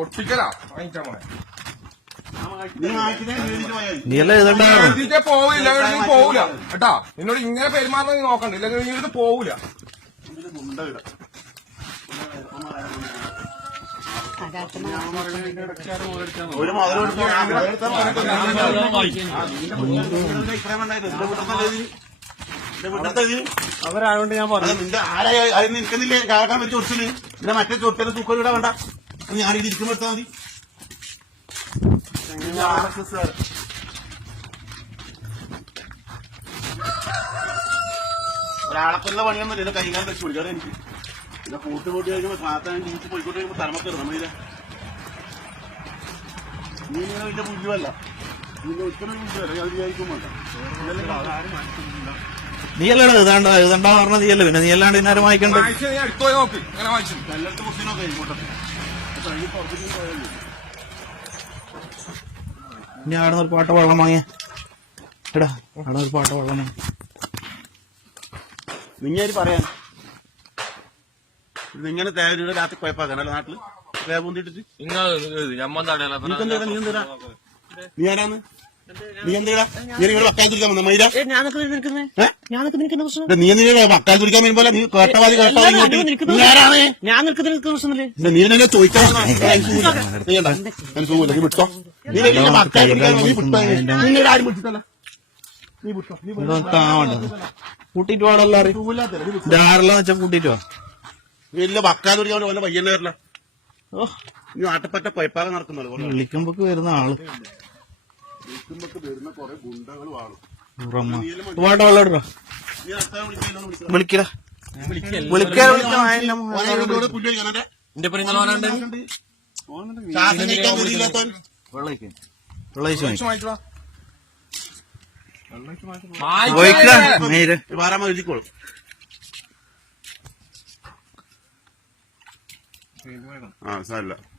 ഒട്ടിക്കലാ. വാങ്ങിച്ചാ മോനെ. നീ വാങ്ങിച്ചതേ എഴുതിയിട്ട് പോയാൽ മതി. നീ എല്ലാം എഴുതണ്ടായിരുന്നു എഴുതിട്ടേ പോവില്ല. നീ പോവില്ല. കേട്ടാ? നിന്നോട് ഇങ്ങനെ പെരുമാറുന്ന നീ നോക്കണ്ട. ഇല്ലെങ്കിൽ നീ ഇത് പോവില്ല. ഒരു ഗുണ്ട ഇത്രയും കൊടുത്തു അവരായോണ്ട് ഞാൻ പറഞ്ഞു. നിന്റെ ആരായ അത് നിൽക്കുന്നില്ലേ കാക്കാൻ വെച്ച് ചൊട്ടിന് പിന്നെ മറ്റേ ചൊട്ടിന് തൂക്കം ഇവിടെ വേണ്ട. ഞാൻ ഇത് ഇരിക്കുമ്പോ എടുത്താൽ മതി. R S S? ഒരാളെക്കൊല്ല പണിയൊന്നും ഇല്ല കൈകാൻ വെച്ച് പിടിക്കാതെ എനിക്ക്. പിന്നെ കൂട്ട് കൂട്ടി കഴിയുമ്പോ സാത്താൻ ജീവിച്ച് പോയിക്കോട്ട് കഴിയുമ്പോ തലമക്കറി ഇല്ല? നീ ഇങ്ങനെ വലിയ പുല്ലുമല്ല നിന്റെ ഒറ്റ പുല്ലുമല്ല അത് വിചാരിക്കും നീ അല്ലടാ എഴുതാണ്ട എഴുതണ്ട പറഞ്ഞ നീ അല്ലേ പിന്നെ നീ അല്ലാണ്ട് ഇന്നാരും വായിക്കണ്ട? നീ ഇങ്ങനെ ഇനി ആടുന്ന ഒരു പാട്ട വെള്ളം വാങ്ങിയ. എടാ ആടുന്ന ഒരു പാട്ട് വെള്ളം വാങ്ങി. നിങ്ങാര് പറയാൻ. നിങ്ങനെ തേവരുടെ രാത്രി കുഴപ്പമാക്കാനല്ല നാട്ടിൽ? തേവൂന്തിട്ടിട്ട് നീ എന്താ നീ ആരാന്ന്? നീ എന്താ നീ നിങ്ങളുടെ വന്ന? മൈര? ഞാനൊക്കെ നിൽക്കുന്നേ? ഏ? ഞാനൊക്കെ നിൽക്കുന്ന പ്രശ്നം? നീ എന്തിനാ നീ കേട്ടവാതി കേട്ടവാതി ഇങ്ങോട്ട്. നീ ആരാണ്? ഞാൻ നിൽക്കുന്ന നിൽക്കുന്ന പ്രശ്നമില്ലേ നീ എന്നെ ചോദിക്കാൻ. നീ വിട്ടോ? നീ നീ വിട്ടോ? ആരും വിട്ടിട്ടല്ല. കൂട്ടിട്ട് വെച്ചാ കൂട്ടിട്ട് വാ വല്ല പയ്യന്നെ വരില്ല ഓ. നീ ആട്ടപ്പറ്റ പൈപ്പാകെ നടക്കുന്നല്ലോ. വിളിക്കുമ്പോക്ക് വരുന്ന ആൾ. വിളിക്കുമ്പോ വരുന്ന കുറെ ഗുണ്ടകൾ വാളും. വിളിക്കടാ. വിളിക്കാൻ നേരെ. വാരാമ എഴുതിക്കോളും. ആ സാരല്ല.